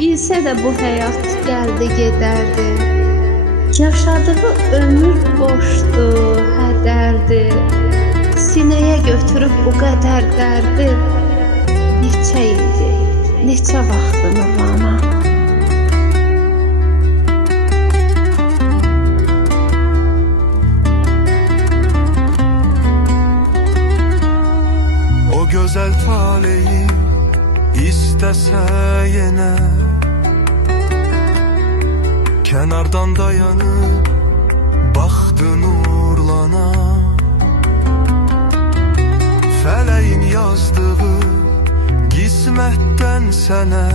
Bilsə də bu həyat gəldi gedərdi. Yaşadığı ömür boşdu, hədərdi. Sinəyə götürüb bu qədər dərdi. Neçə ildi, neçə vaxtını bana. O gözəl taleyim istəsə yenə kənardan dayanıb baxdı nurlana. Fələyin yazdığı qismətdən sənə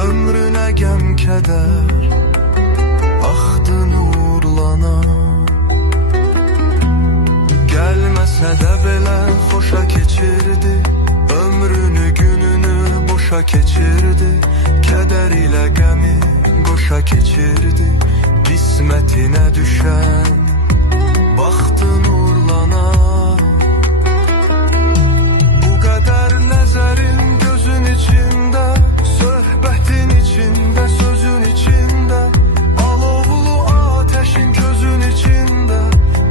ömrünə qəm kədər axdı nurlana. Gəlməsə də belə xoşa keçirdi, ömrünü gününü boşa keçirdi. Kədər ilə qəmi qoşa keçirdi, qismətinə düşən baxdı nurlana. Bu qədər nəzərin gözün içində, söhbətin içində, sözün içində, alovlu ateşin közün içində,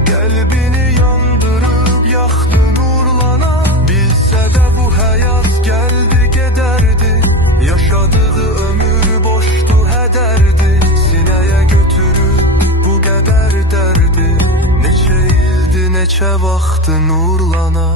qəlbini yandırıb yaxdı nurlana. Bilsə də bu həyat gəldi gedərdi, yaşadığı ömür boşdu hədərdi. Sinəyə götürüb bu qədər dərdi, neçə ildi, neçə vaxtı nurlana.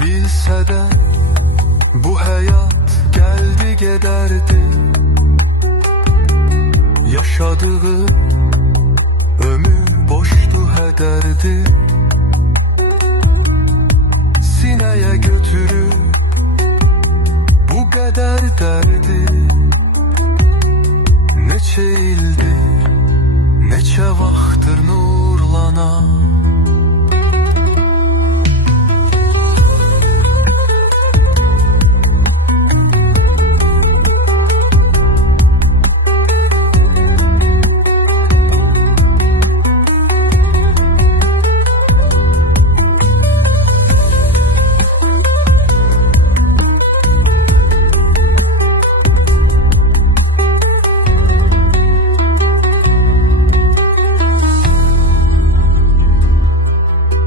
Bilsə də bu həyat gəldi gedərdi, yaşadığı ömür boşdu hədərdi. Sinəyə götürüb bu qədər dərdi, neçə ildir, neçə vaxtdır nurlana.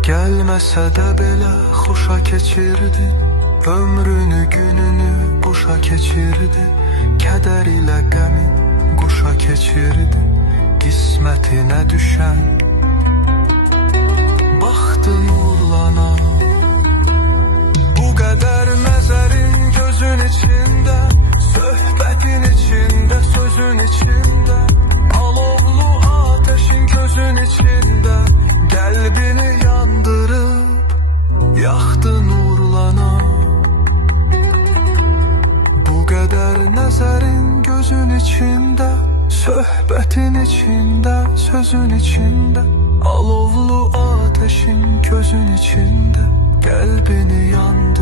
Gəlməsə də belə xoşa keçirdi, ömrünü gününü boşa keçirdi. Kədər ilə qəmi qoşa keçirdi, qismətinə düşən baxdı nurlana. Bu qədər nəzərin gözün içində, söhbətin içində, sözün içində, alovlu ateşin közün içində, qəlbini yandırıb yaxdı nurlana. Bu qədər nəzərin gözün içində, söhbətin içində, sözün içində, alovlu ateşin közün içində, qəlbini yandırıb